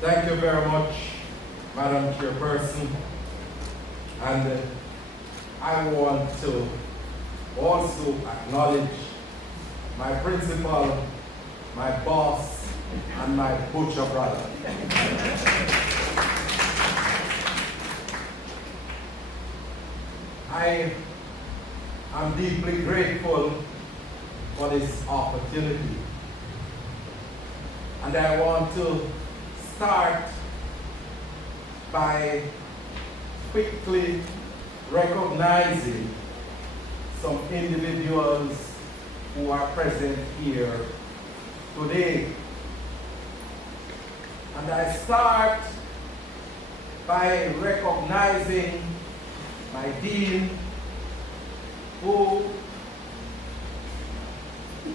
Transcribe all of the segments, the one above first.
Thank you very much, Madam Chairperson. And I want to also acknowledge my principal, my boss, and my butcher brother. I am deeply grateful for this opportunity. And I want to start by quickly recognizing some individuals who are present here today. And I start by recognizing my dean, who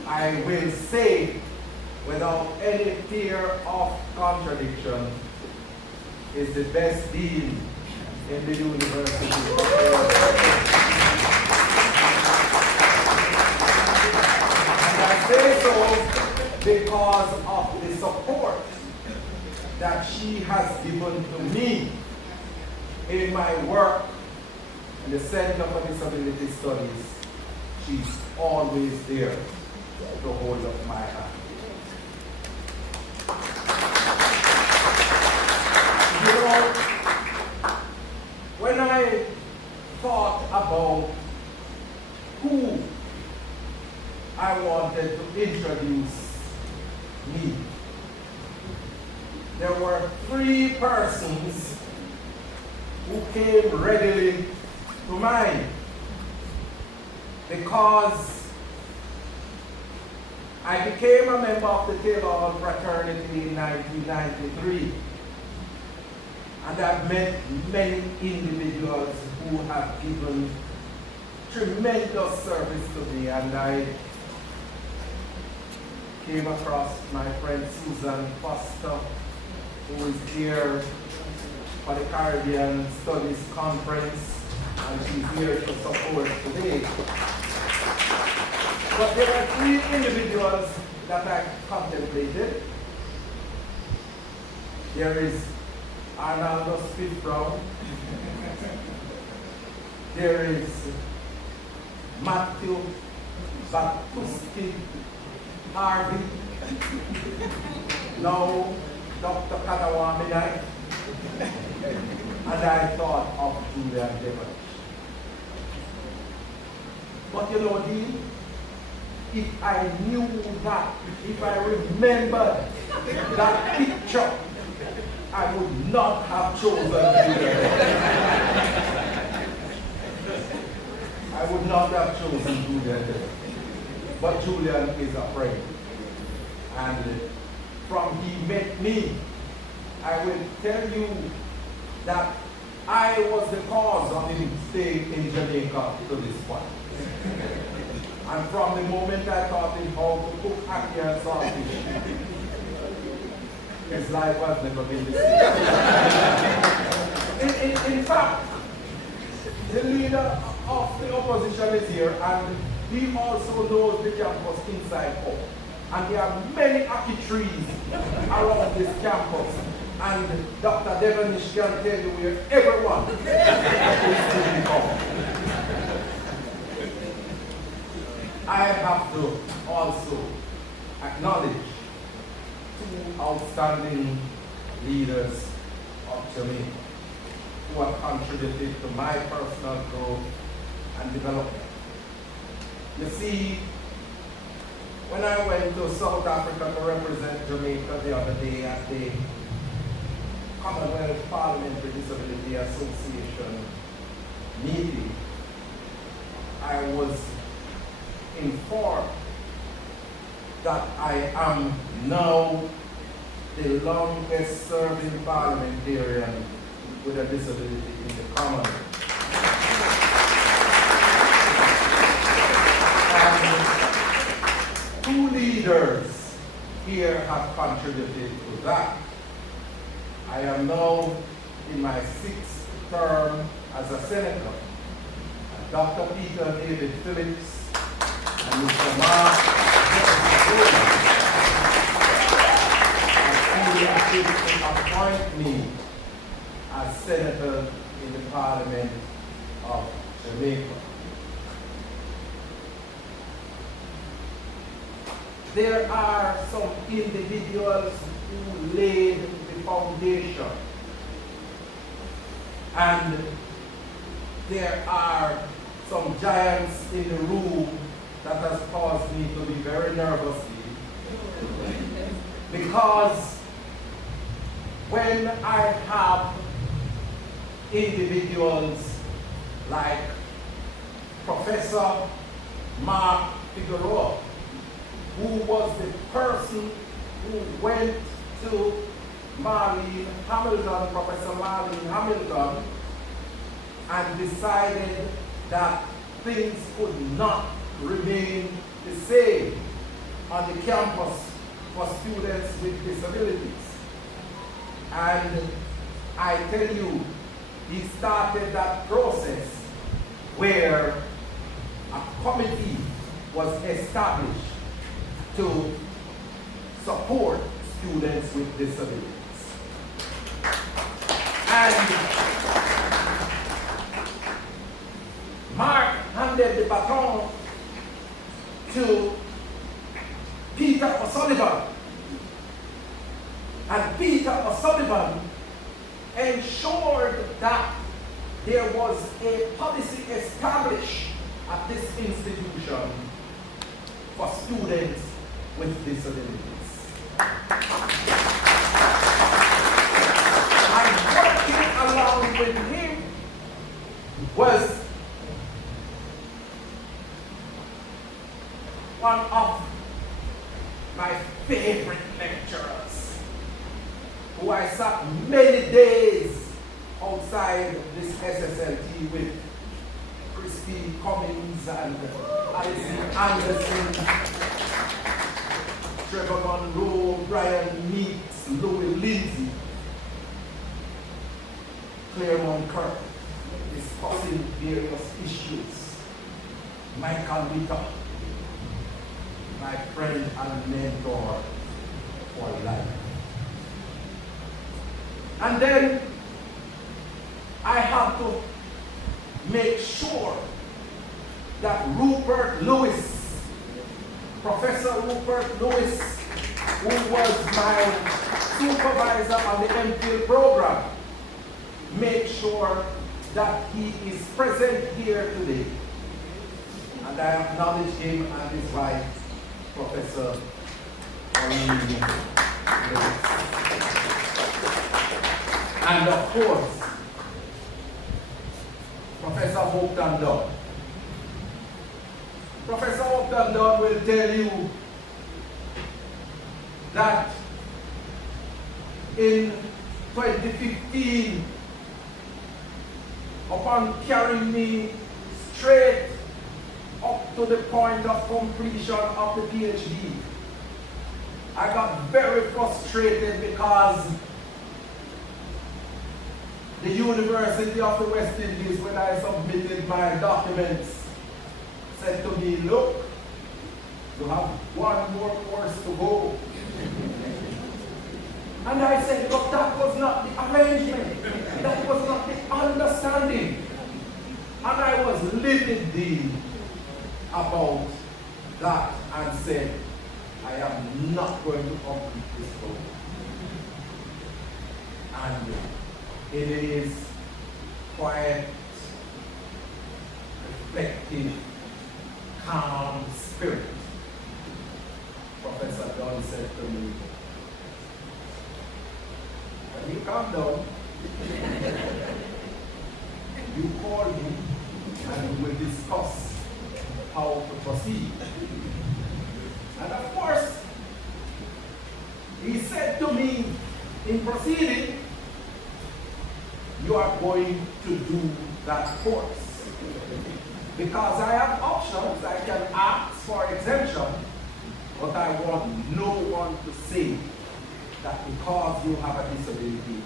I will say without any fear of contradiction is the best dean in the university. And I say so because of the support that she has given to me in my work in the Center for Disability Studies. She's always there to hold up my hand. You know, when I thought about who I wanted to introduce me, there were three persons who came readily to mind, because I became a member of the Taylor fraternity in 1993, and I've met many individuals who have given tremendous service to me, and I came across my friend Susan Foster, who is here for the Caribbean Studies Conference, and she's here to support today. But there are three individuals that I contemplated. There is Arnaldo Smith Brown. There is Matthew Batuski Harvey. Now Dr. Kanawaminai. And I thought of Julian Devon. But you know, Dean, if I knew that, if I remembered that picture, I would not have chosen Julian. I would not have chosen Julian. But Julian is a friend. And from he met me, I will tell you that I was the cause of him staying in Jamaica to this point. And from the moment I taught him how to cook ackee and saltfish, his life has never been the same. In fact, the leader of the opposition is here, and he also knows the campus inside out. And there are many ackee trees around this campus. And Dr. Devonish can tell you where everyone is to become. I have to also acknowledge two outstanding leaders of Jamaica who have contributed to my personal growth and development. You see, when I went to South Africa to represent Jamaica the other day at the Commonwealth Parliamentary Disability Association meeting, I was informed that I am now the longest serving parliamentarian with a disability in the Commonwealth. And two leaders here have contributed to that. I am now in my 6th term as a senator. Dr. Peter David Phillips and Mr. Mark elected to appoint me as Senator in the Parliament of Jamaica. There are some individuals who laid the foundation, and there are some giants in the room that has caused me to be very nervous, because when I have individuals like Professor Mark Figueroa, who was the person who went to Marlene Hamilton, Professor Marlene Hamilton, and decided that things could not remain the same on the campus for students with disabilities. And I tell you, he started that process where a committee was established to support students with disabilities. And Mark handed the baton to Peter O'Sullivan. And Peter O'Sullivan ensured that there was a policy established at this institution for students with disabilities. And working along with him was one of my favorite lecturers, who I sat many days outside this SSLT with: Christine Cummings and Alison Anderson, Trevor Monroe, Brian Meeks, Louis Lindsay, Claremont Kirk, discussing various issues. Michael Witter, my friend and mentor for life. And then I have to make sure that Rupert Lewis, Professor Rupert Lewis, who was my supervisor on the MPhil program, make sure that he is present here today. And I acknowledge him and his wife, Professor Lewis. And of course, Professor Houghton Dunn. Professor Houghton Dunn will tell you that in 2015, upon carrying me straight up to the point of completion of the PhD, I got very frustrated because the University of the West Indies, when I submitted my documents, said to me, look, you have one more course to go. And I said, look, that was not the arrangement. That was not the understanding. And I was livid about that and said, I am not going to complete this program. And it is quiet, reflective, calm spirit. Professor Dunn said to me, when you calm down, you call me and we will discuss how to proceed. And of course, he said to me, in proceeding, you are going to do that course. Because I have options, I can ask for exemption, but I want no one to say that because you have a disability,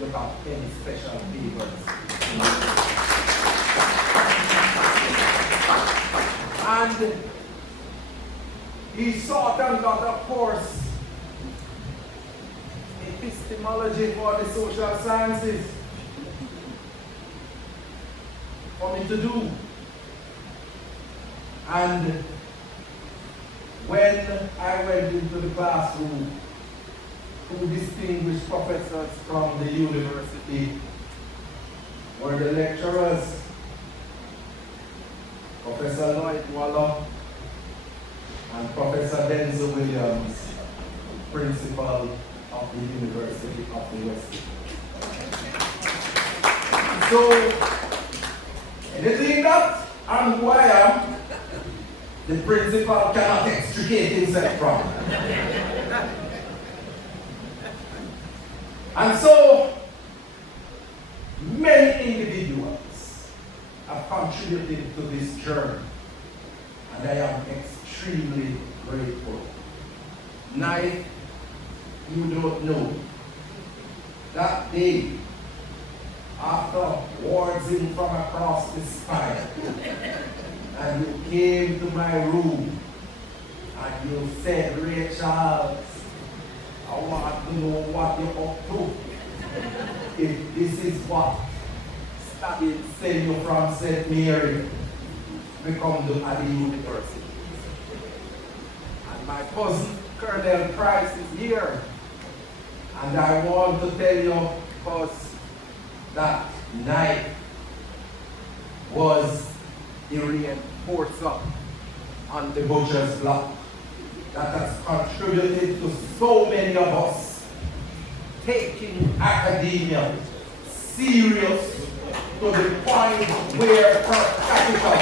you have any special favors. And he sought and got a course in epistemology for the social sciences for me to do. And when I went into the classroom, two distinguished professors from the university were the lecturers, Professor Floyd Morris and Professor Denzel Williams, principal of the University of the West. So, anything that and who I am, the principal cannot extricate himself from. And so, many individuals have contributed to this journey, and I am extremely grateful. Night, you don't know, that day, after warding from across the spine, and you came to my room, and you said, Ray Charles, I want to know what you're up to. If this is what studied send you from St. Mary, become to Adi University. And my cousin, Colonel Price, is here. And I want to tell you, because that night was the reinforcer on the butcher's block that has contributed to so many of us taking academia serious to the point where per capita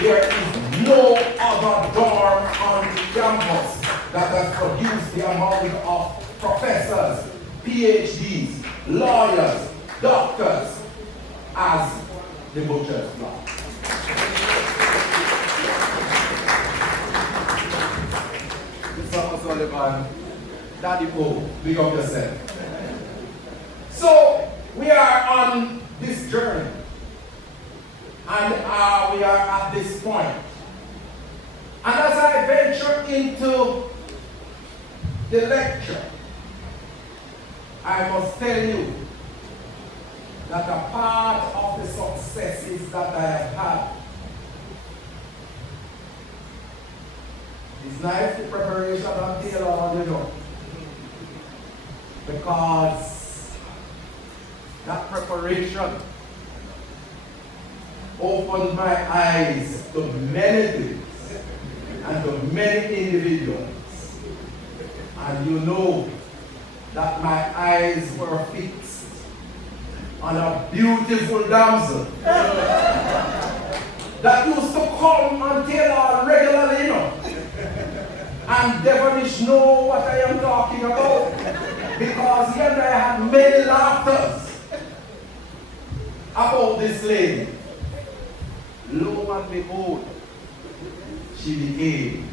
there is no other dorm on the campus that has produced the amount of professors, PhDs, lawyers, doctors as the butcher's block. Mr. O'Sullivan, Daddy O, big up yourself. So, we are on this journey, and we are at this point. And as I venture into the lecture, I must tell you that a part of the successes that I have had is nice, the preparation of Taylor, you know, because that preparation opened my eyes to many things and to many individuals. And you know that my eyes were fixed on a beautiful damsel that used to come and Taylor regularly, you know. And Devonish know what I am talking about, because he and I had many laughters about this lady. Lo and behold, she became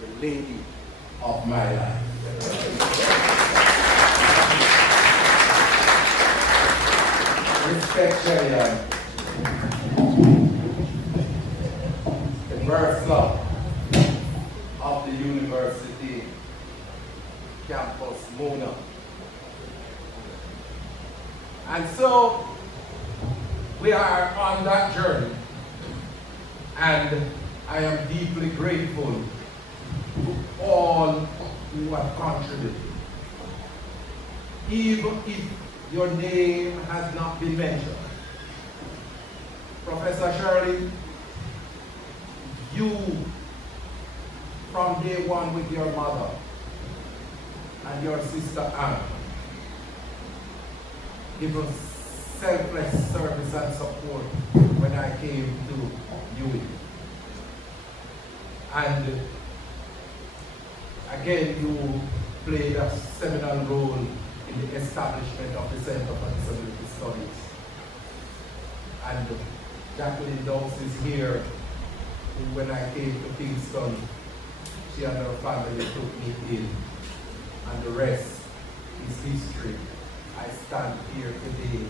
the lady of my life. Respect Sherian, the Mercer of the university campus, Mona. And so we are on that journey, and I am deeply grateful to all who have contributed. Even if your name has not been mentioned, Professor Shirley, you from day one with your mother and your sister Anne give us selfless service and support when I came to UWI. And again, you played a seminal role in the establishment of the Center for Disability Studies. And Jacqueline Dawes is here, who when I came to Kingston, she and her family took me in, and the rest is history. I stand here today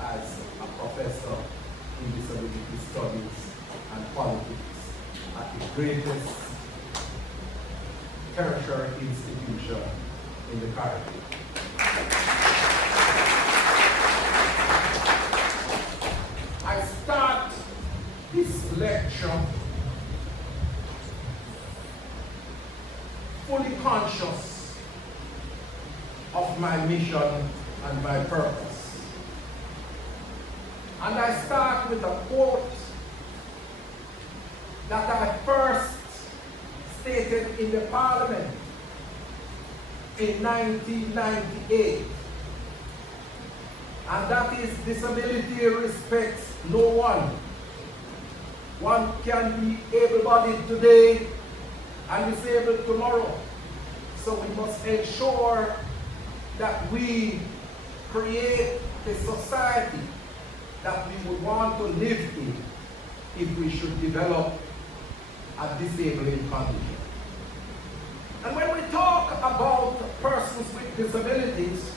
as a professor in disability studies and politics at the greatest tertiary institution in the Caribbean. I start this lecture fully conscious of my mission and my purpose. And I start with a quote that I first stated in the Parliament in 1998. And that is, disability respects no one. One can be able-bodied today and disabled tomorrow. So we must ensure that we create a society that we would want to live in if we should develop a disabling condition. And when we talk about persons with disabilities,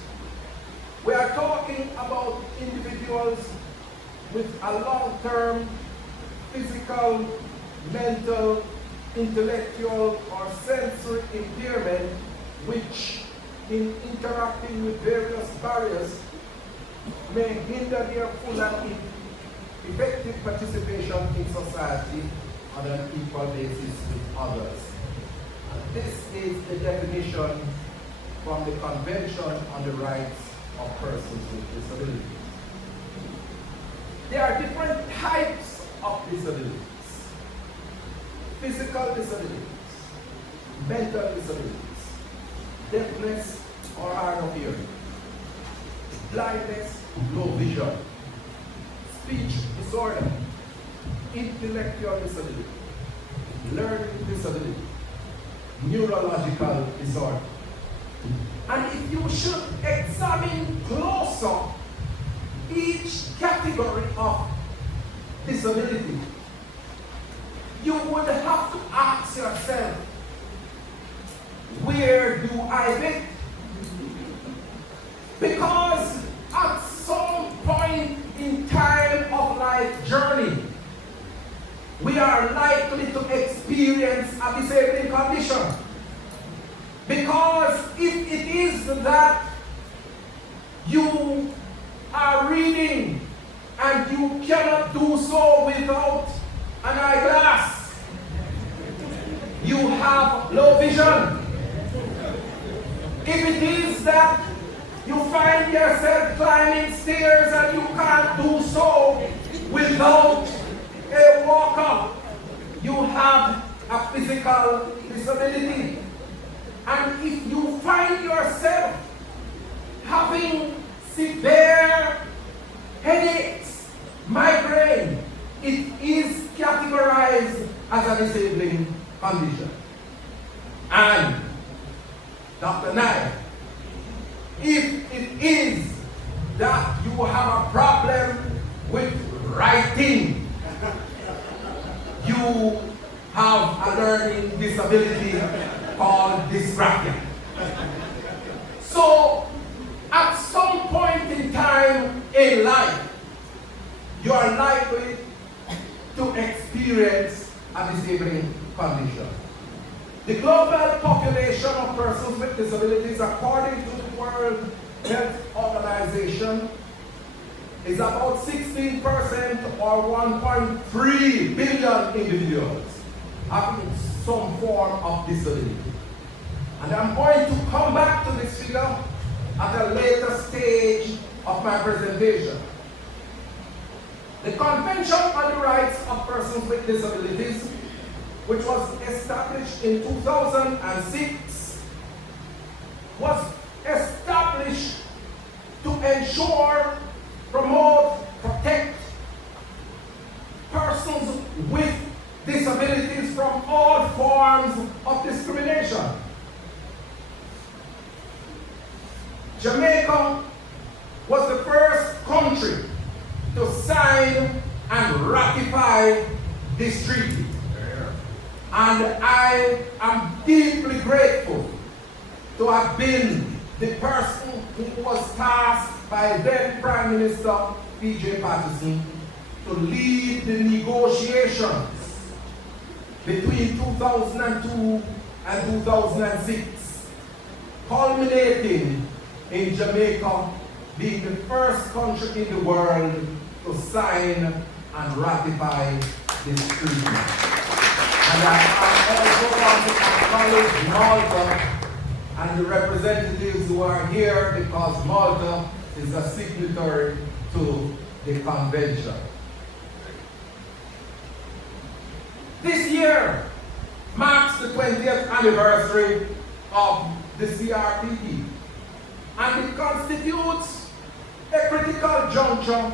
we are talking about individuals with a long-term physical, mental, intellectual, or sensory impairment, which in interacting with various barriers may hinder their full and effective participation in society on an equal basis with others. And this is the definition from the Convention on the Rights of Persons with Disabilities. There are different types of disabilities. Physical disabilities, mental disabilities, deafness or hard of hearing, blindness, low vision, speech disorder, intellectual disability, learning disability, neurological disorder. And if you should examine closer each category of disability, you would have to ask yourself, where do I fit? Because at some point in time of life journey, we are likely to experience a disabling condition. Because if it is that you are reading and you cannot do so without an eyeglass, you have low vision. If it is that you find yourself climbing stairs and you can't do so without a walker, you have a physical disability. And if you find yourself having severe headaches, migraine, it is categorized as a disabling condition. And Dr. Nye, if it is that you have a problem with writing, you have a learning disability called dysgraphia. So, at some point in time in life, you are likely to experience a disabling condition. The global population of persons with disabilities, according to the World Health Organization, is about 16% or 1.3 billion individuals having some form of disability. And I'm going to come back to this figure at a later stage of my presentation. The Convention on the Rights of Persons with Disabilities, which was established in 2006, was established to ensure, promote, protect persons with disabilities from all forms of discrimination. Jamaica was the first country to sign and ratify this treaty. And I am deeply grateful to have been the person who was tasked by then Prime Minister P.J. Patterson to lead the negotiations between 2002 and 2006, culminating in Jamaica being the first country in the world to sign and ratify this treaty. And I also want to acknowledge Malta and the representatives who are here because Malta is a signatory to the convention. This year marks the 20th anniversary of the CRPD, and it constitutes a critical juncture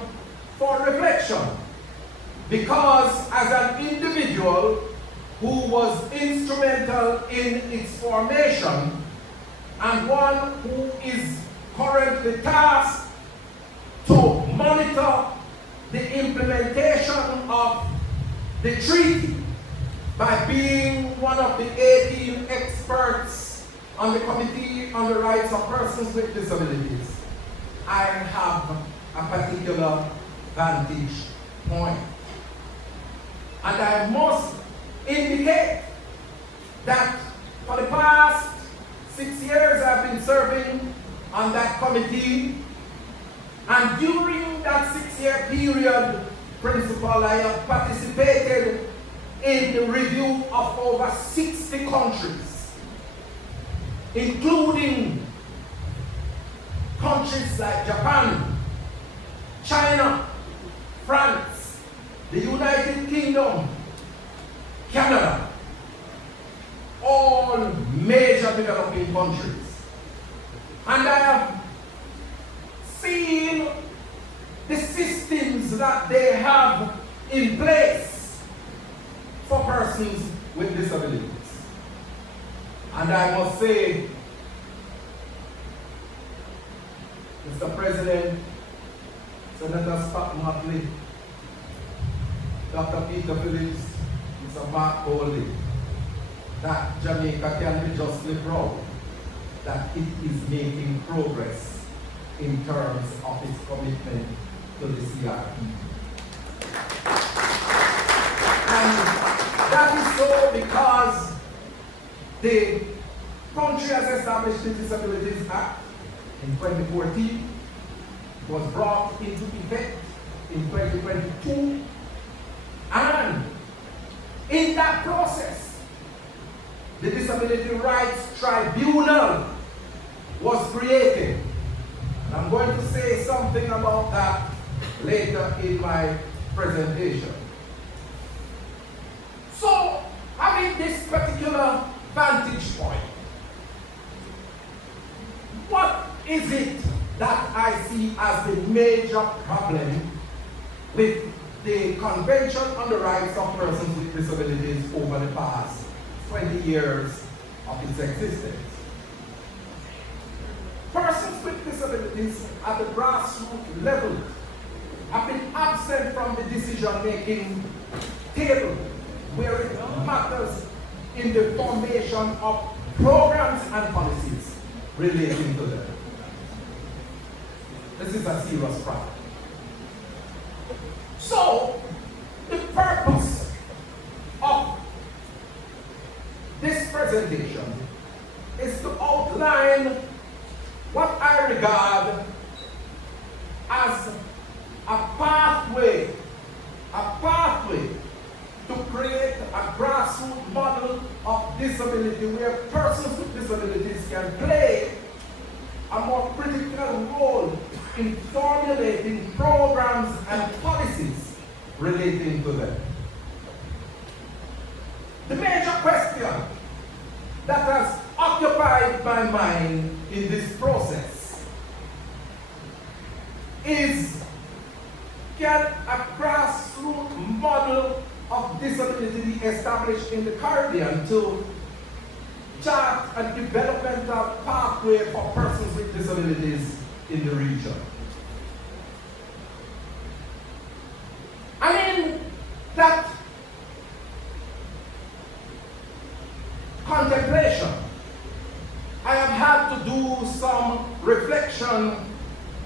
for reflection because as an individual who was instrumental in its formation and one who is currently tasked to monitor the implementation of the treaty by being one of the 18 experts on the Committee on the Rights of Persons with Disabilities, I have a particular vantage point. And I must indicate that for the past 6 years I've been serving on that committee, and during that 6-year period, Principal, I have participated in the review of over 60 countries, including countries like Japan, China, France, the United Kingdom, Canada, all major developing countries. And I have seen the systems that they have in place for persons with disabilities. And I must say, Mr. President, Senator Scott Motley, Dr. Peter Phillips, Mr. Mark Goldie, that Jamaica can be justly proud that it is making progress in terms of its commitment to the CRP. And that is so because the country has established the Disabilities Act in 2014, was brought into effect in 2022, and in that process, the Disability Rights Tribunal was created. And I'm going to say something about that later in my presentation. So, having this particular vantage point, what is it that I see as the major problem with the Convention on the Rights of Persons with Disabilities over the past 20 years of its existence? Persons with disabilities at the grassroots level have been absent from the decision-making table where it matters in the formation of programs and policies relating to them. This is a serious problem. So, the purpose of this presentation is to outline what I regard as a pathway to create a grassroots model of disability where persons with disabilities can play a more critical role in formulating programs and policies relating to them. The major question that has occupied my mind in this process is, can a grassroots model of disability be established in the Caribbean to chart a developmental pathway for persons with disabilities in the region? And in that contemplation, I have had to do some reflection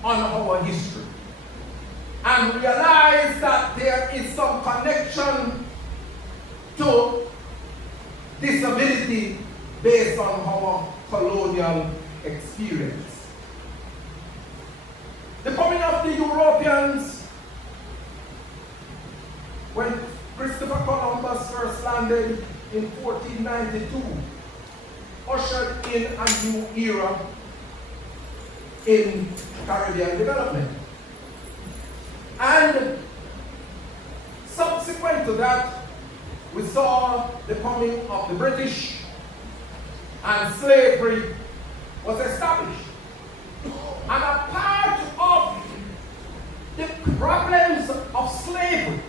on our history and realize that there is some connection to disability based on our colonial experience. of the Europeans, when Christopher Columbus first landed in 1492, ushered in a new era in Caribbean development. And subsequent to that, we saw the coming of the British, and slavery was established. And a part of the problems of slavery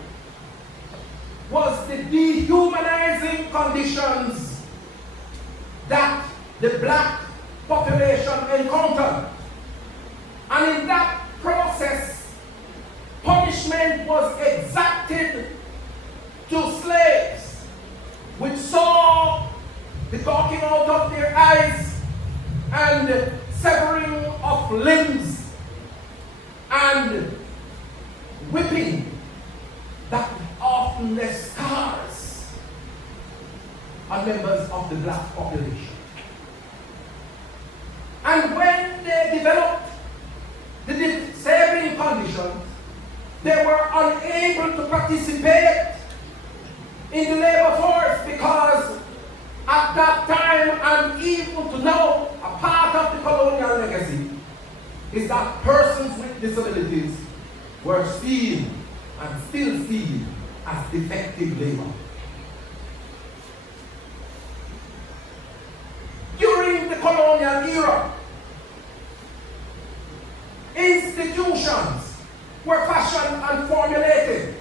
was the dehumanizing conditions that the black population encountered. And in that process, punishment was exacted to slaves, which saw the gawking out of their eyes and severing of limbs and whipping that often left scars on members of the black population. And when they developed the disabling conditions, they were unable to participate in the labor force because at that time, and even to now, a part of the colonial legacy is that persons with disabilities were seen and still seen as defective labor. During the colonial era, institutions were fashioned and formulated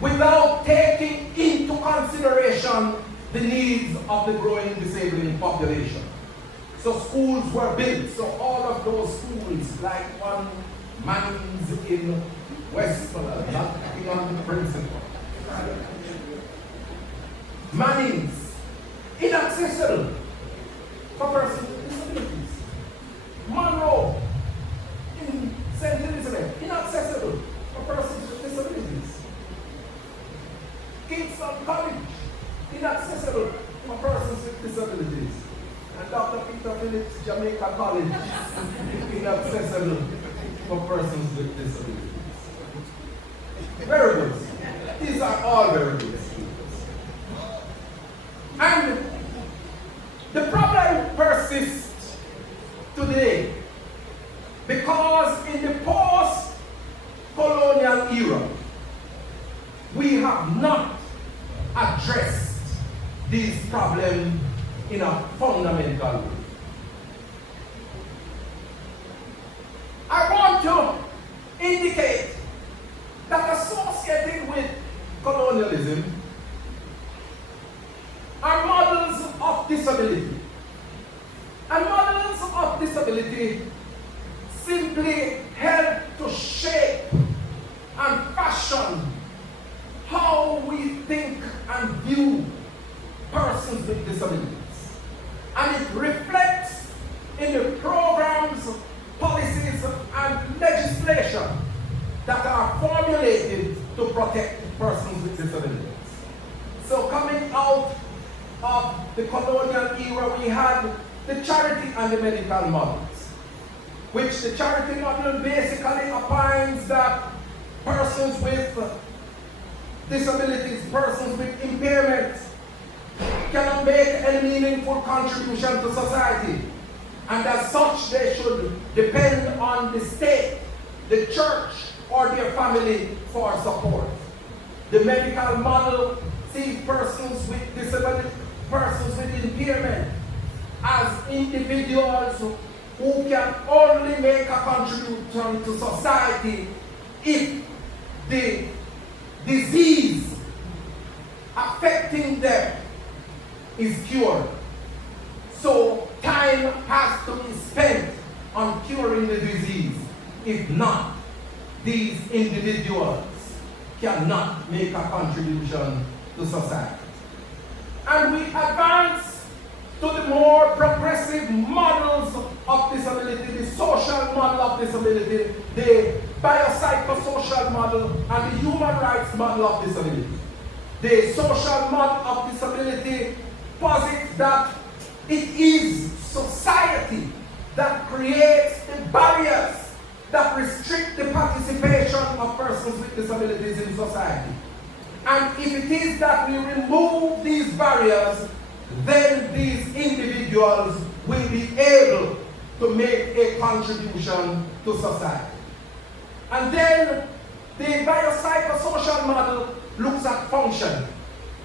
without taking into consideration the needs of the growing disabling population. So schools were built, so all of those schools, like one Manning's in Westmoreland, not picking on the principal. Manning's, inaccessible for persons with disabilities. Monroe in St. Elizabeth, inaccessible for persons with disabilities. Kingston College, inaccessible for persons with disabilities. And Dr. Peter Phillips, Jamaica College, inaccessible for persons with disabilities. Very good. These are all very good schools. And the problem persists today because in the post-colonial era, we have not addressed these problems in a fundamental way. I want to indicate that associated with colonialism are models of disability. And models of disability simply help to shape and fashion how we think and view persons with disabilities. And it reflects in the programs, policies, and legislation that are formulated to protect persons with disabilities. So coming out of the colonial era, we had the charity and the medical models, which the charity model basically opines that persons with disabilities, persons with impairments, cannot make any meaningful contribution to society. And as such, they should depend on the state, the church, or their family for support. The medical model sees persons with disability, persons with impairment, as individuals who can only make a contribution to society if the disease affecting them is cured. So time has to be spent on curing the disease. If not, these individuals cannot make a contribution to society. And we advance to the more progressive models of disability, the social model of disability, the biopsychosocial model, and the human rights model of disability. The social model of disability posits that it is society that creates the barriers that restrict the participation of persons with disabilities in society. And if it is that we remove these barriers, then these individuals will be able to make a contribution to society. And then the biopsychosocial model looks at function.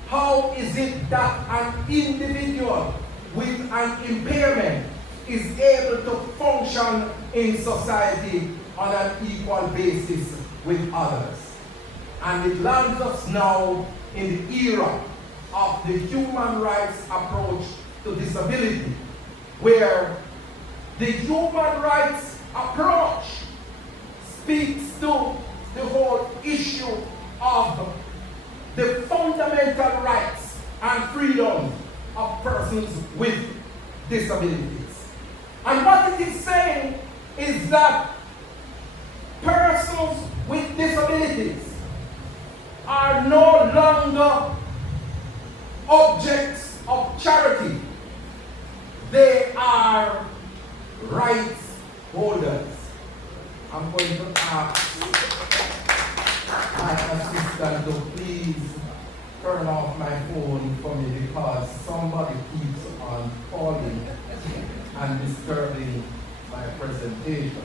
How is it that an individual with an impairment is able to function in society on an equal basis with others? And it lands us now in the era of the human rights approach to disability, where the human rights approach speaks to the whole issue of the fundamental rights and freedoms of persons with disabilities. And what it is saying is that persons with disabilities are no longer objects of charity. They are rights holders. I'm going to ask my assistant to please turn off my phone for me because somebody keeps on calling and disturbing my presentation.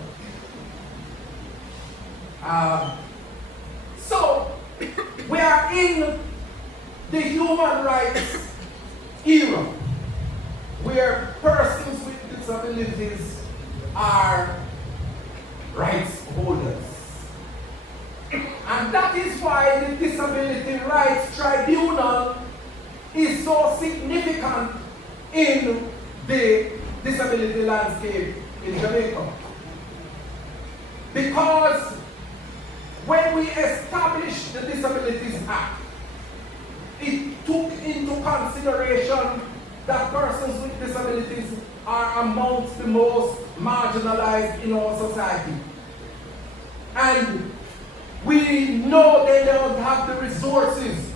So, we are in the human rights era where persons with disabilities are rights holders. And that is why the Disability Rights Tribunal is so significant in the disability landscape in Jamaica. Because when we established the Disabilities Act, it took into consideration that persons with disabilities are amongst the most marginalized in our society. And we know they don't have the resources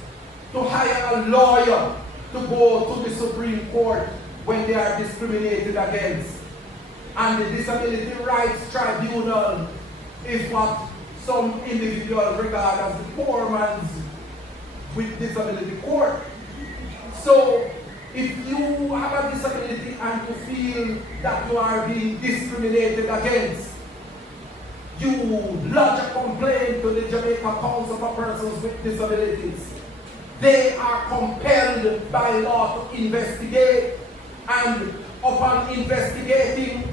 to hire a lawyer to go to the Supreme Court when they are discriminated against. And the Disability Rights Tribunal is what some individuals regard as the poor man's with disability court. So if you have a disability and you feel that you are being discriminated against, you lodge a complaint to the Jamaica Council for Persons with Disabilities. They are compelled by law to investigate, and upon investigating,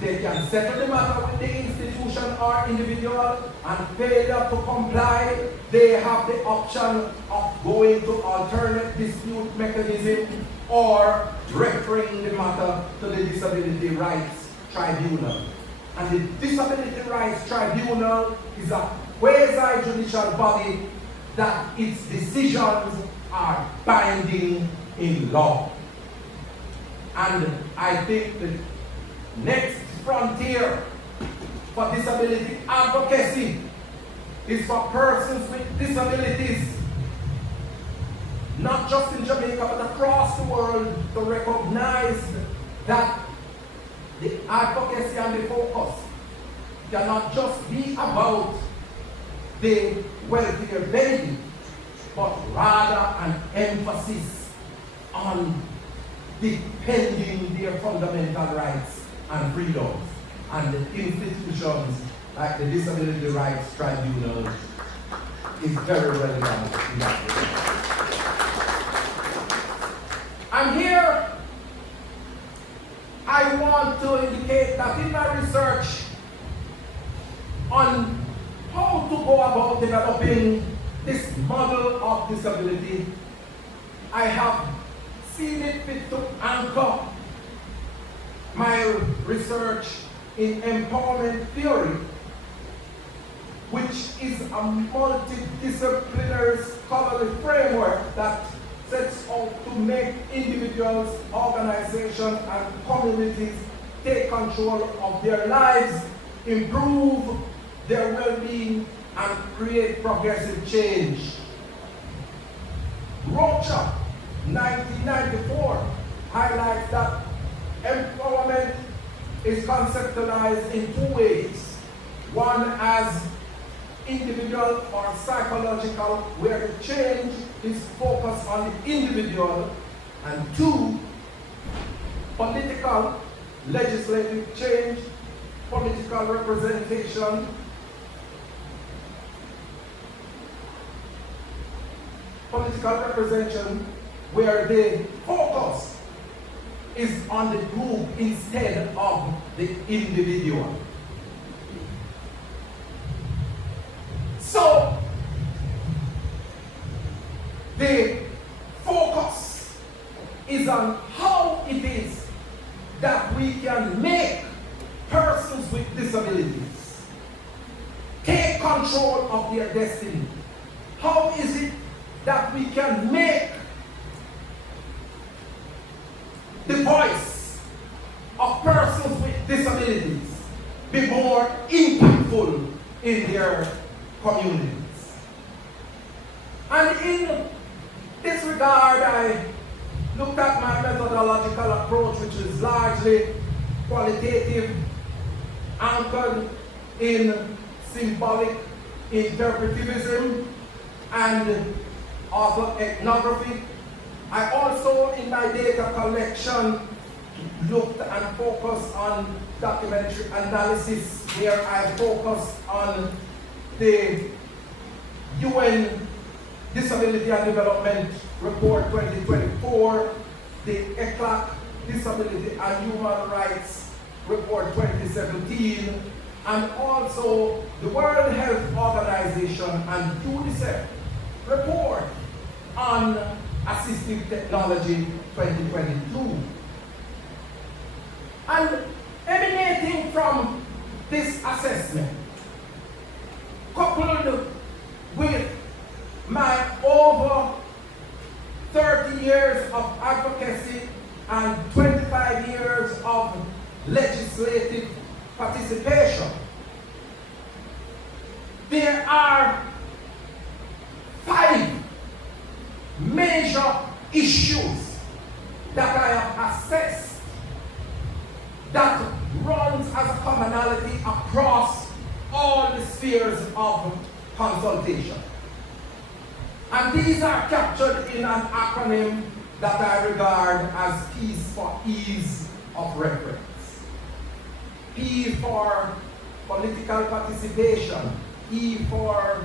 they can settle the matter with the institution or individual, and failure to comply, they have the option of going to alternate dispute mechanism or referring the matter to the Disability Rights Tribunal. And the Disability Rights Tribunal is a quasi-judicial body that its decisions are binding in law. And I think the next frontier for disability advocacy is for persons with disabilities, not just in Jamaica but across the world, to recognize that the advocacy and the focus cannot just be about the welfare benefit, but rather an emphasis on defending their fundamental rights and freedoms. And the institutions like the Disability Rights Tribunal is very relevant in that way. And here I want to indicate that in my research on how to go about developing this model of disability, I have seen it fit to anchor my research in empowerment theory, which is a multidisciplinary scholarly framework that sets out to make individuals, organizations, and communities take control of their lives, improve their well-being, and create progressive change. Rocha, 1994, highlights that empowerment is conceptualized in two ways. One as individual or psychological, where the change is focused on the individual, and two, political, legislative change, political representation, where the focus is on the group instead of the individual. So, the focus is on how it is that we can make persons with disabilities take control of their destiny. How is it that we can make the voice of persons with disabilities be more impactful in their communities? And in this regard, I looked at my methodological approach, which is largely qualitative, anchored in symbolic interpretivism and also ethnography. I also, in my data collection, looked and focused on documentary analysis, where I focused on the UN Disability and Development Report 2024, the ECLAC Disability and Human Rights Report 2017, and also the World Health Organization and UNICEF report on assistive technology 2022. And emanating from this assessment, coupled with my over 30 years of advocacy and 25 years of legislative participation, there are 5 major issues that I have assessed that runs as a commonality across all the spheres of consultation. And these are captured in an acronym that I regard as PEACE for ease of reference. P for political participation, E for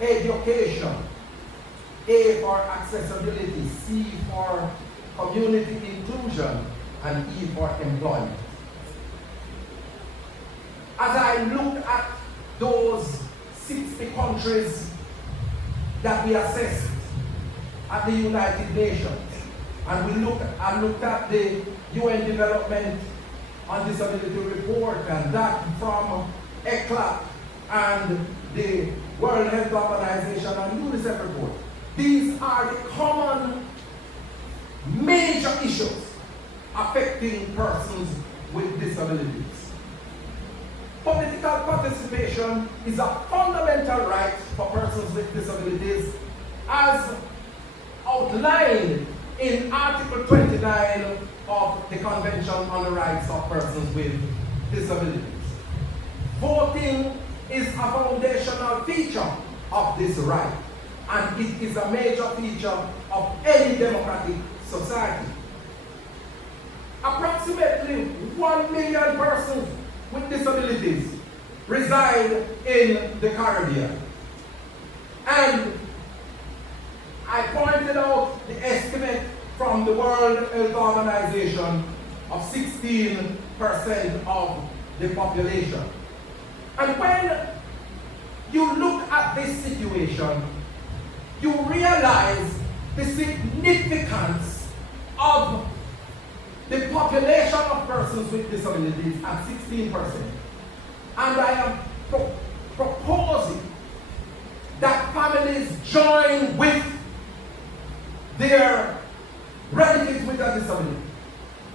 education, A for accessibility, C for community inclusion, and E for employment. As I look at those 60 countries that we assessed at the United Nations, and we looked at the UN Development on Disability Report, and that from ECLAC and the World Health Organization and UNICEF report. These are the common major issues affecting persons with disabilities. Political participation is a fundamental right for persons with disabilities, as outlined in Article 29 of the Convention on the Rights of Persons with Disabilities. Voting is a foundational feature of this right, and it is a major feature of any democratic society. Approximately 1 million persons with disabilities reside in the Caribbean. And I pointed out the estimate from the World Health Organization of 16% of the population. And when you look at this situation, you realize the significance of the population of persons with disabilities at 16%. And I am proposing that families join with their relatives with a disability.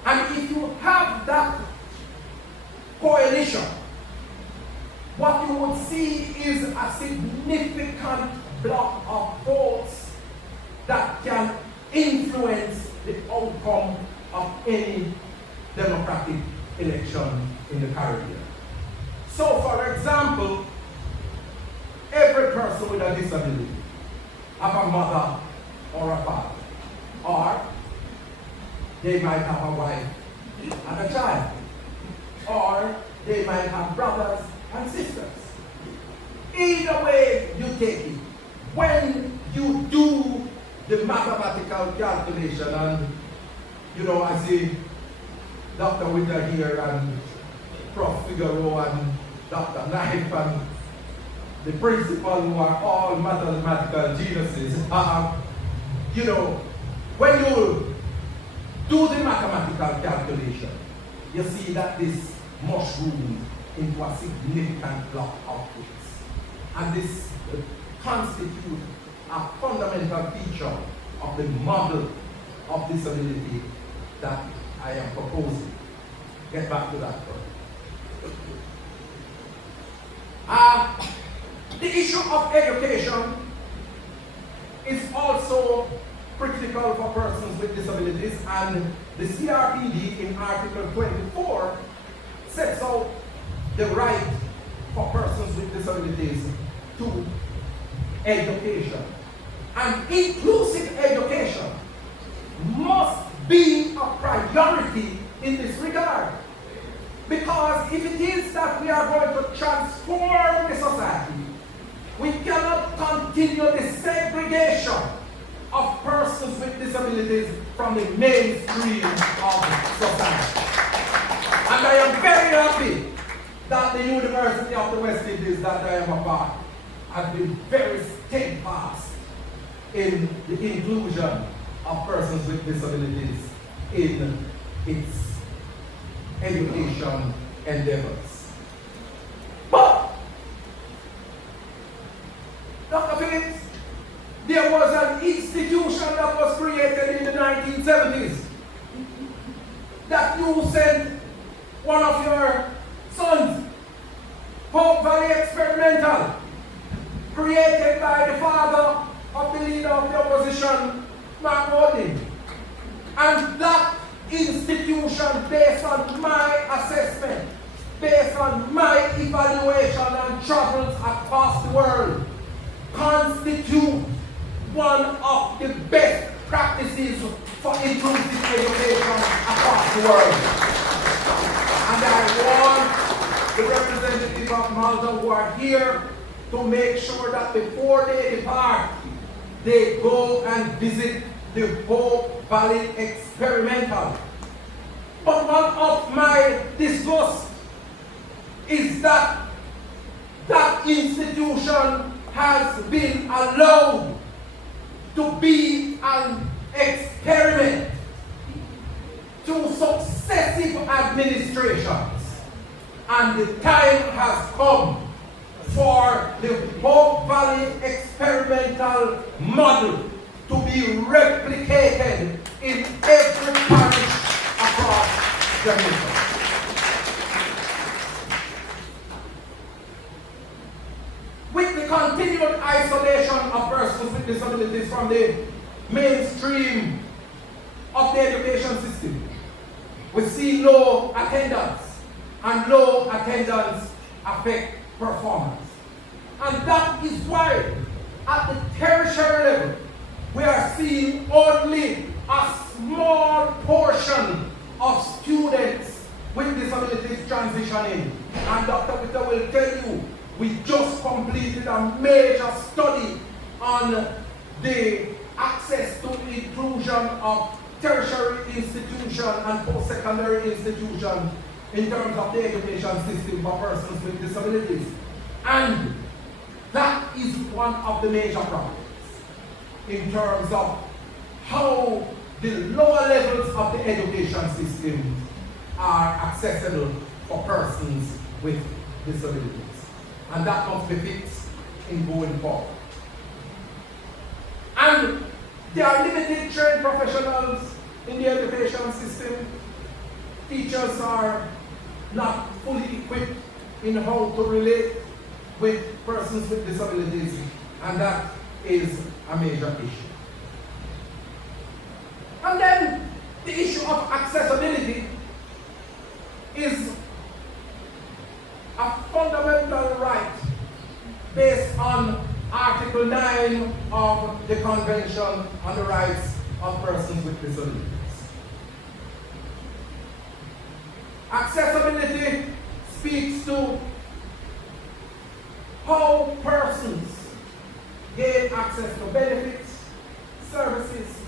And if you have that coalition, what you would see is a significant block of votes that can influence the outcome of any democratic election in the Caribbean. So, for example, every person with a disability have a mother or a father, or they might have a wife and a child, or they might have brothers and sisters. Either way you take it, when you do the mathematical calculation, and I see Dr. Witter here and Prof. Figaro and Dr. Knife and the principal, who are all mathematical geniuses, when you do the mathematical calculation, you see that this mushrooms into a significant block of goods. And this constitutes a fundamental feature of the model of disability that I am proposing. Get back to that first. The issue of education is also critical for persons with disabilities, and the CRPD in Article 24 sets out the right for persons with disabilities to education. And inclusive education must be a priority in this regard. Because if it is that we are going to transform the society, we cannot continue the segregation of persons with disabilities from the mainstream of society. And I am very happy that the University of the West Indies that I am a part has been very steadfast in the inclusion of persons with disabilities in its education endeavors. But, Dr. Phillips, there was an institution that was created in the 1970s that you sent one of your sons, Hope Valley Experimental, created by the father of the leader of the opposition, Mark Holding. And that institution, based on my assessment, based on my evaluation and travels across the world, constitute one of the best practices for inclusive education across the world. And I want the representatives of Malta who are here to make sure that before they depart, they go and visit the Hope Valley Experimental. But one of my disgust is that that institution has been allowed to be an experiment to successive administrations. And the time has come for the Hope Valley Experimental model to be replicated in every parish across Jamaica. With the continued isolation of persons with disabilities from the mainstream of the education system, we see low attendance, and low attendance affect performance. And that is why at the tertiary level we are seeing only a small portion of students with disabilities transitioning. And Dr. Witter will tell you, we just completed a major study on the access to inclusion of tertiary institution and post-secondary institution in terms of the education system for persons with disabilities. And that is one of the major problems in terms of how the lower levels of the education system are accessible for persons with disabilities. And that must be fixed in going forward. And there are limited trained professionals in the education system. Teachers are not fully equipped in how to relate with persons with disabilities, and that is a major issue. And then the issue of accessibility is a fundamental on Article 9 of the Convention on the Rights of Persons with Disabilities. Accessibility speaks to how persons gain access to benefits, services,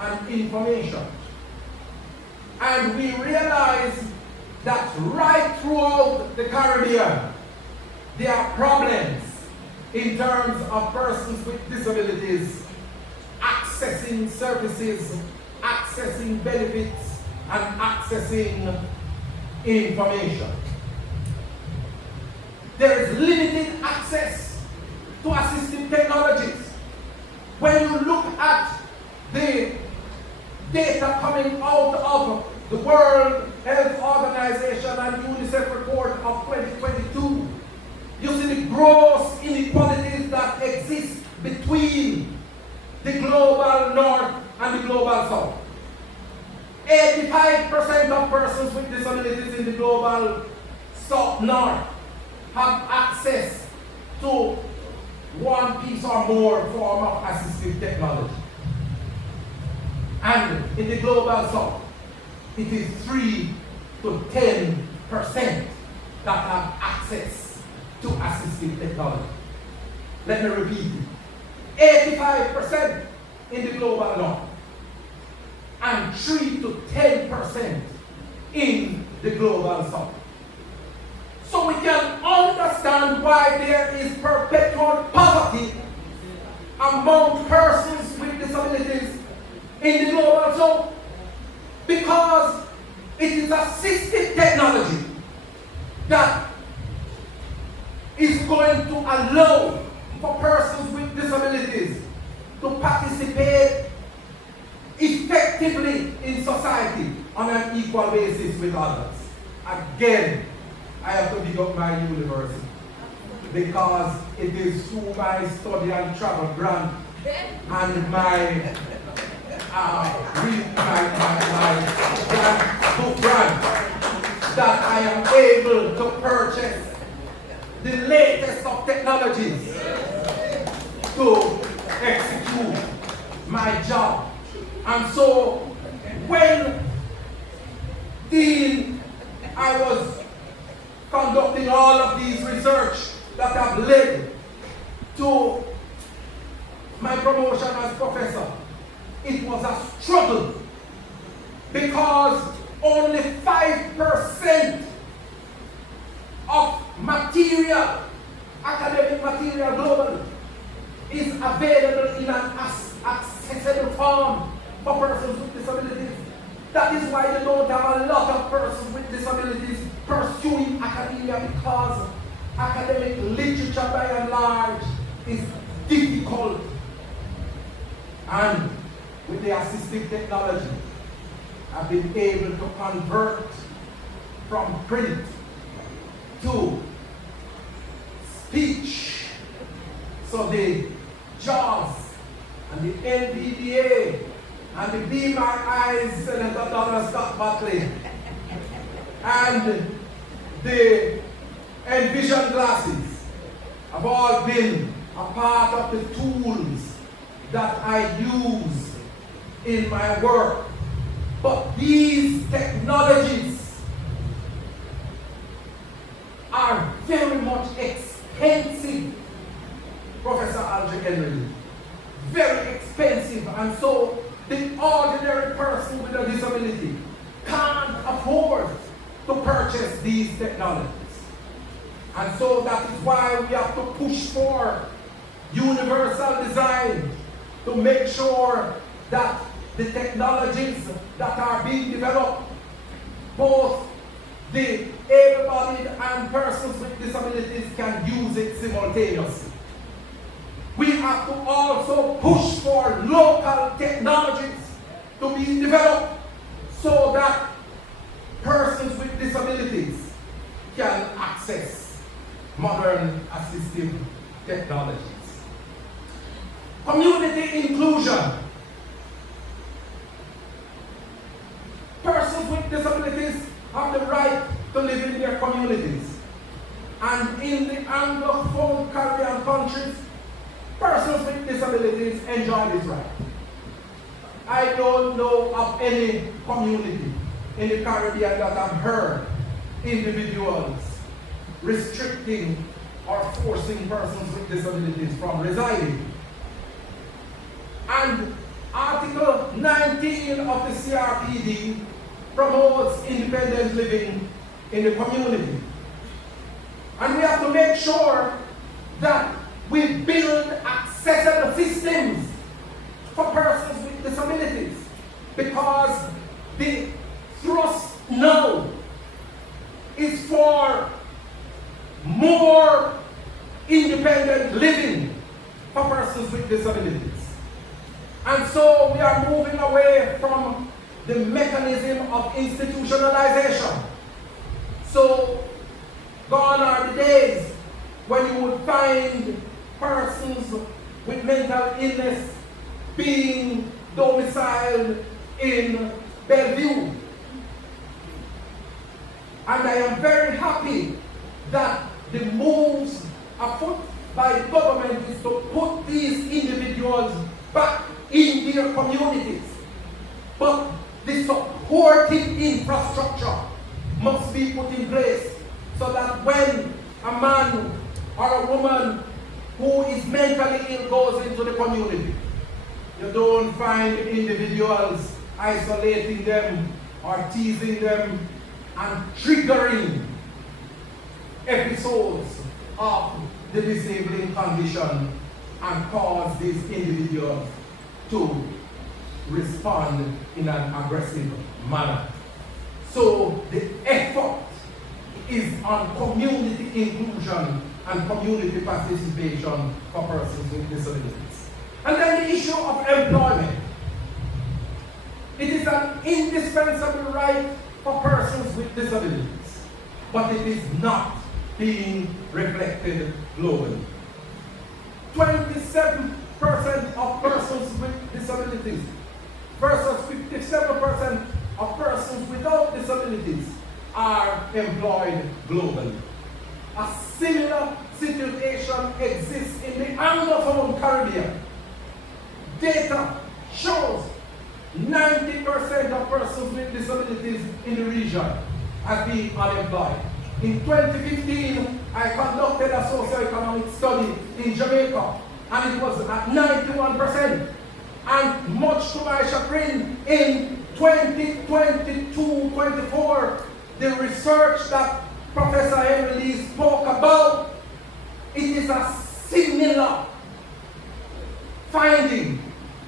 and information. And we realize that right throughout the Caribbean, there are problems in terms of persons with disabilities accessing services, accessing benefits, and accessing information. There is limited access to assistive technologies. When you look at the data coming out of the World Health Organization and UNICEF report of 2022, you see the gross inequalities that exist between the global north and the global south. 85% of persons with disabilities in the global south north have access to one piece or more form of assistive technology. And in the global south, it is 3 to 10% that have access to assistive technology. Let me repeat it. 85% in the global north and 3 to 10% in the global south. So we can understand why there is perpetual poverty among persons with disabilities in the global south, because it is assistive technology that is going to allow for persons with disabilities to participate effectively in society on an equal basis with others. Again, I have to big up my university because it is through my study and travel grant and my book grant that I am able to purchase the latest of technologies to execute my job. And so when I was conducting all of these research that have led to my promotion as professor, it was a struggle because only 5% of material, academic material globally, is available in an accessible form for persons with disabilities. That is why you don't have a lot of persons with disabilities pursuing academia, because academic literature by and large is difficult. And with the assistive technology, I've been able to convert from print to speech. So the JAWS and the NVDA and the Be My Eyes Senator Donald Scott Buckley and the Envision glasses have all been a part of the tools that I use in my work. But these technologies are very much expensive, Professor Aldrich Henry. Very expensive, and so the ordinary person with a disability can't afford to purchase these technologies. And so that is why we have to push for universal design to make sure that the technologies that are being developed, both the able-bodied and persons with disabilities can use it simultaneously. We have to also push for local technologies to be developed so that persons with disabilities can access modern assistive technologies. Community inclusion. Persons with disabilities have the right to live in their communities. And in the Anglophone Caribbean countries, persons with disabilities enjoy this right. I don't know of any community in the Caribbean that have heard individuals restricting or forcing persons with disabilities from residing. And Article 19 of the CRPD promotes independent living in the community. And we have to make sure that we build accessible systems for persons with disabilities, because the thrust now is for more independent living for persons with disabilities. And so we are moving away from the mechanism of institutionalization. So gone are the days when you would find persons with mental illness being domiciled in Bellevue. And I am very happy that the moves afoot by the government is to put these individuals back in their communities. But the supporting infrastructure must be put in place so that when a man or a woman who is mentally ill goes into the community, you don't find individuals isolating them or teasing them and triggering episodes of the disabling condition and cause these individuals to respond in an aggressive manner. So the effort is on community inclusion and community participation for persons with disabilities. And then the issue of employment. It is an indispensable right for persons with disabilities, but it is not being reflected globally. 27% of persons with disabilities versus 57% of persons without disabilities are employed globally. A similar situation exists in the Anglophone Caribbean. Data shows 90% of persons with disabilities in the region have been unemployed. In 2015, I conducted a socioeconomic study in Jamaica, and it was at 91%. And much to my chagrin, in 2022-24, the research that Professor Henry Lee spoke about, it is a similar finding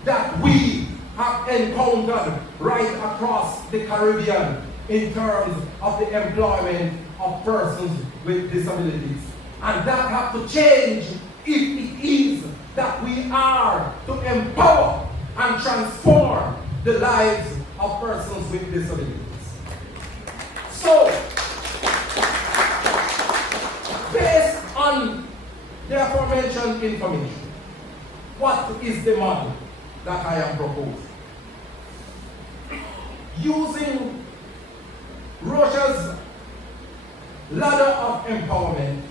that we have encountered right across the Caribbean in terms of the employment of persons with disabilities. And that has to change if it is that we are to empower and transform the lives of persons with disabilities. So, based on the aforementioned information, what is the model that I am proposing? Using Rocha's ladder of empowerment,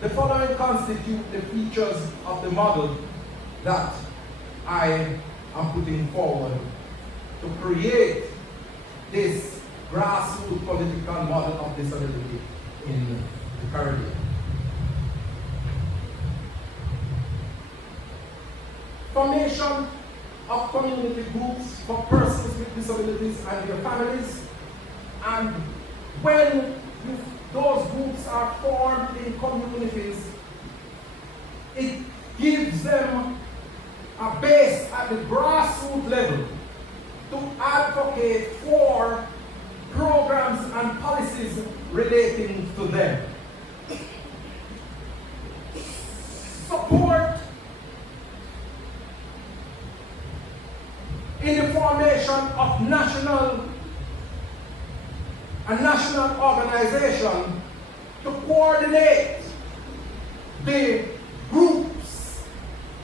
the following constitute the features of the model that I am putting forward to create this grassroots political model of disability in the Caribbean. Formation of community groups for persons with disabilities and their families. And when those groups are formed in communities, it gives them a base at the grassroots level to advocate for programs and policies relating to them. Support in the formation of a national organization to coordinate the groups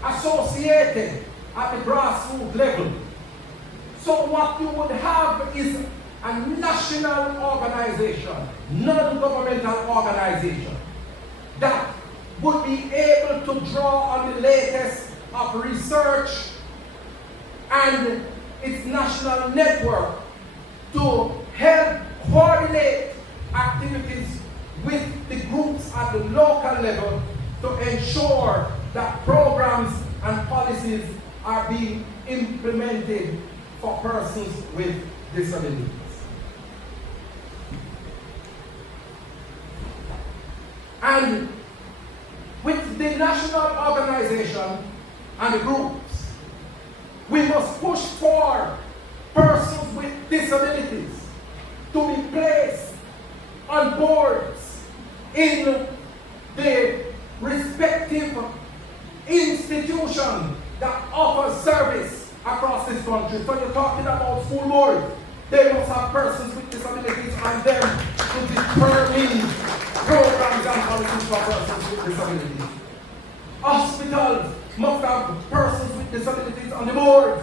associated at the grassroots level. So what you would have is a national organization, non-governmental organization, that would be able to draw on the latest of research and its national network to help coordinate activities with the groups at the local level to ensure that programs and policies are being implemented for persons with disabilities. And with the national organization and the groups, we must push for persons with disabilities to be placed on boards in the respective institution that offers service across this country. So you're talking about school boards. They must have persons with disabilities on them to determine programs and policies for persons with disabilities. Hospitals must have persons with disabilities on the boards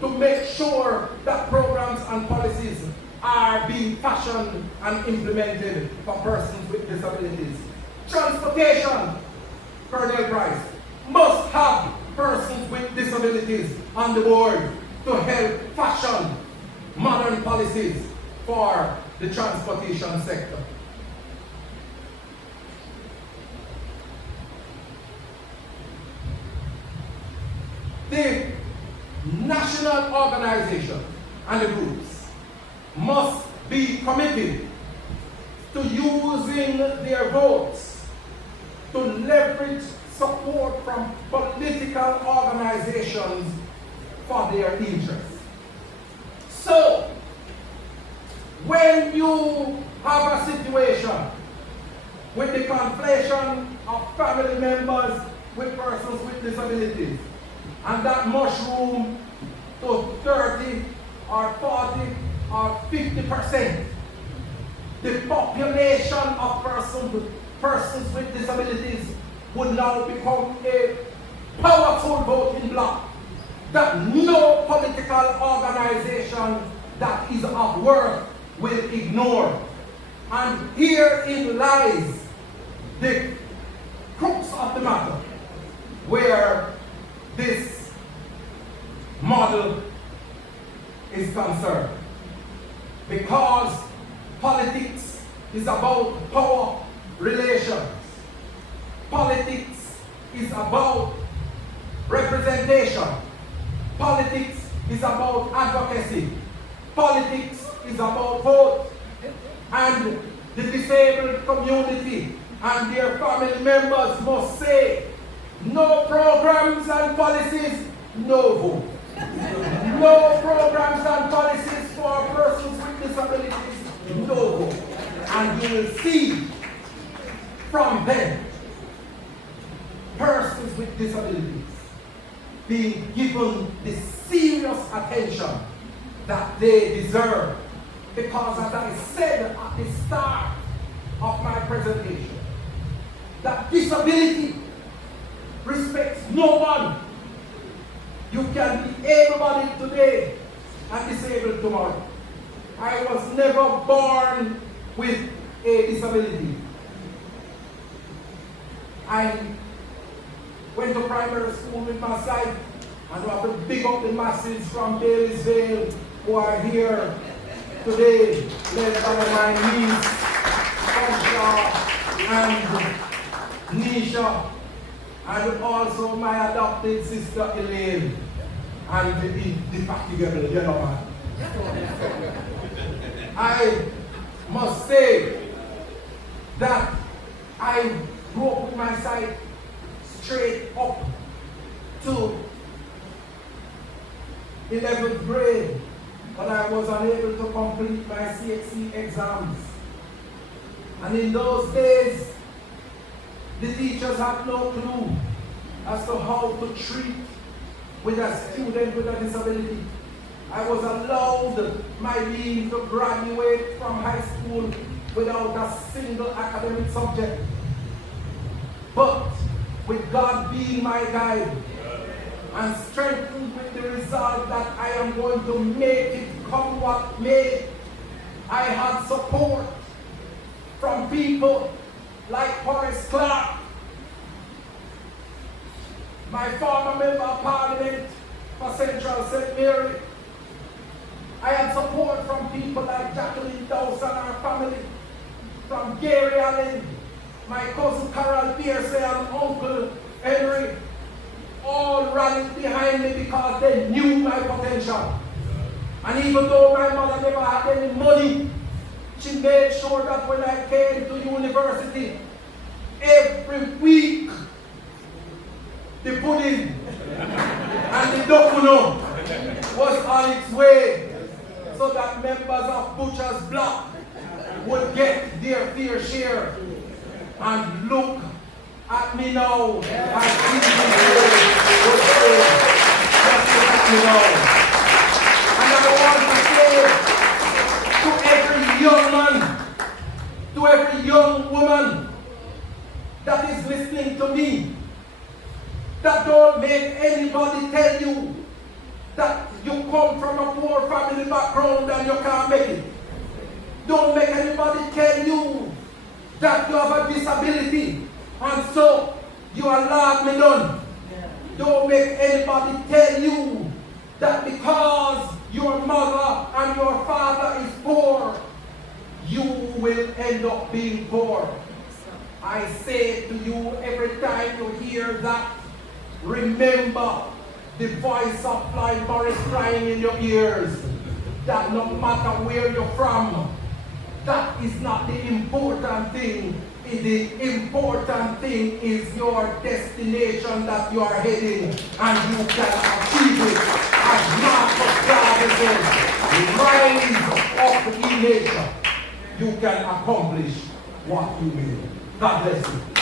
to make sure that programs and policies are being fashioned and implemented for persons with disabilities. Transportation, Colonel Price, must have persons with disabilities on the board to help fashion modern policies for the transportation sector. The national organization and the groups must be committed to using their votes to leverage support from political organizations for their interests. So, when you have a situation with the conflation of family members with persons with disabilities, and that mushroom to 30 or 40 or 50%, the population of persons with disabilities would now become a powerful voting bloc that no political organization that is of worth will ignore. And herein lies the crux of the matter, where this model is concerned. Because politics is about power relations. Politics is about representation. Politics is about advocacy. Politics is about vote. And the disabled community and their family members must say, no programs and policies, no vote. No programs and policies for persons with disabilities, no vote. And you will see from them persons with disabilities being given the serious attention that they deserve. Because as I said at the start of my presentation, that disability respects no one. You can be able-bodied today and disabled tomorrow. I was never born with a disability. I went to primary school with my sight, and I have to big up the masses from Baileysville who are here today, led by my niece, Sasha and Nisha, and also my adopted sister Elaine, and the indefatigable gentleman. I must say that I grew up with my sight straight up to 11th grade, but I was unable to complete my CXC exams. And in those days, the teachers had no clue as to how to treat with a student with a disability. I was allowed my leave to graduate from high school without a single academic subject. But with God being my guide and strengthened with the resolve that I am going to make it come what may, I had support from people like Horace Clark, my former member of parliament for Central St. Mary. I had support from people like Jacqueline Dawson and her family, from Gary Allen, my cousin Carol Pierce and Uncle Henry, all rallied behind me because they knew my potential. And even though my mother never had any money, she made sure that when I came to university, every week, the pudding and the dokuno was on its way so that members of Butcher's Block would get their fair share. And look at me now. I see just to let me know. And I want to say to every young man, to every young woman that is listening to me, that don't make anybody tell you that you come from a poor family background and you can't make it. Don't make anybody tell you that you have a disability and so you are allowed me done. Don't make anybody tell you that because your mother and your father is poor, you will end up being poor. I say to you every time you hear that, remember the voice of Floyd Morris crying in your ears, that no matter where you're from, that is not the important thing. The important thing is your destination that you are heading, and you can achieve it. As Marcus Garvey says, rise up in nation. You can accomplish what you will. God bless you.